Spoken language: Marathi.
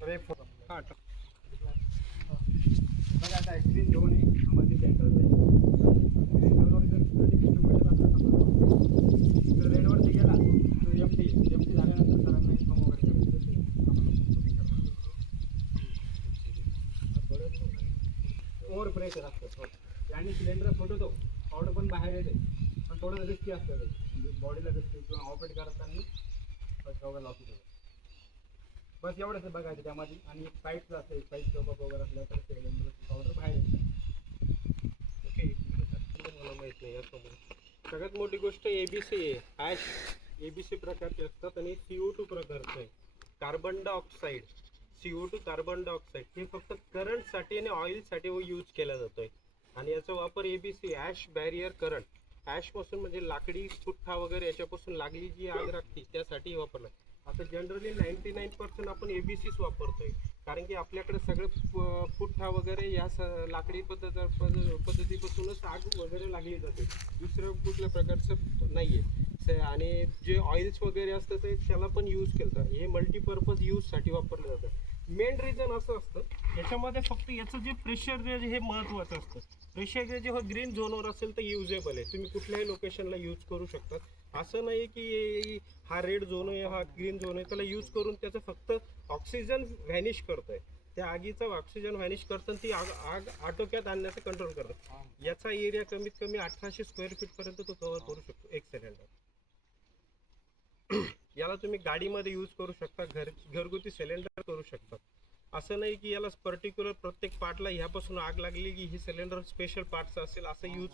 तर एक हां बघा आता ॲक्सिडेंट घेऊन आम्हाला सेंटर रेडवरती गेला तो एमटी झाल्यानंतर सरांना इन्फॉर्म वगैरे करायचं ओव्हर प्रेशर असतं आणि सिलेंडर फुटतो पावडर पण बाहेर येते पण थोडं रिस्की असतं ते म्हणजे बॉडीला रिस्की किंवा ऑपरेट करताना वगैरे लॉस होतो बस एवढंच बघायचं त्यामध्ये आणि एक पाईप असते पाईप चौकअप वगैरे असलं तर सिलेंडर पावडर बाहेर येते. ओके मला माहीत नाही यासमोर सगळ्यात मोठी गोष्ट ABC आहे. हॅश ABC प्रकारचे असतात आणि CO2 प्रकारचं आहे. Carbon dioxide CO2 carbon dioxide हे फक्त करंटसाठी आणि ऑइलसाठी यूज केला जातोय आणि याचा वापर ABC ॲश बॅरियर करंट ॲशपासून म्हणजे लाकडी पुठ्ठा वगैरे याच्यापासून लागली जी आग लागते त्यासाठी वापरला. आता जनरली 99% आपण ABCच वापरतोय कारण की आपल्याकडे सगळं पुठ्ठा वगैरे या लाकडी पद्धतीपासूनच आग वगैरे लागली जाते दुसरं कुठल्या प्रकारचं नाही आहे आणि जे ऑइल्स वगैरे असतं ते त्याला पण यूज केलं हे मल्टीपर्पज यूजसाठी वापरलं जातं. मेन रिझन असं असतं याच्यामध्ये फक्त याचं जे प्रेशर रेंज हे महत्त्वाचं असतं. प्रेशर रेंज जेव्हा ग्रीन झोनवर असेल तर युजेबल आहे तुम्ही कुठल्याही लोकेशनला यूज करू शकता. असं नाही की हा रेड झोन आहे हा ग्रीन झोन आहे त्याला यूज करून त्याचं फक्त ऑक्सिजन व्हॅनिश करतोय त्या आगीचा ऑक्सिजन व्हॅनिश करताना ती आग आटोक्यात आणण्याचं कंट्रोल करतात. याचा एरिया कमीत कमी 1800 स्क्वेअर फीटपर्यंत तो कव्हर करू शकतो एक सिलेंडर. याला तुम्ही गाडीमध्ये यूज करू शकता घरगुती सिलेंडर करू शकता. असं नाही की याला पर्टिक्युलर प्रत्येक पार्टला ह्यापासून आग लागली की ही सिलेंडर स्पेशल पार्टचं असेल असं यूज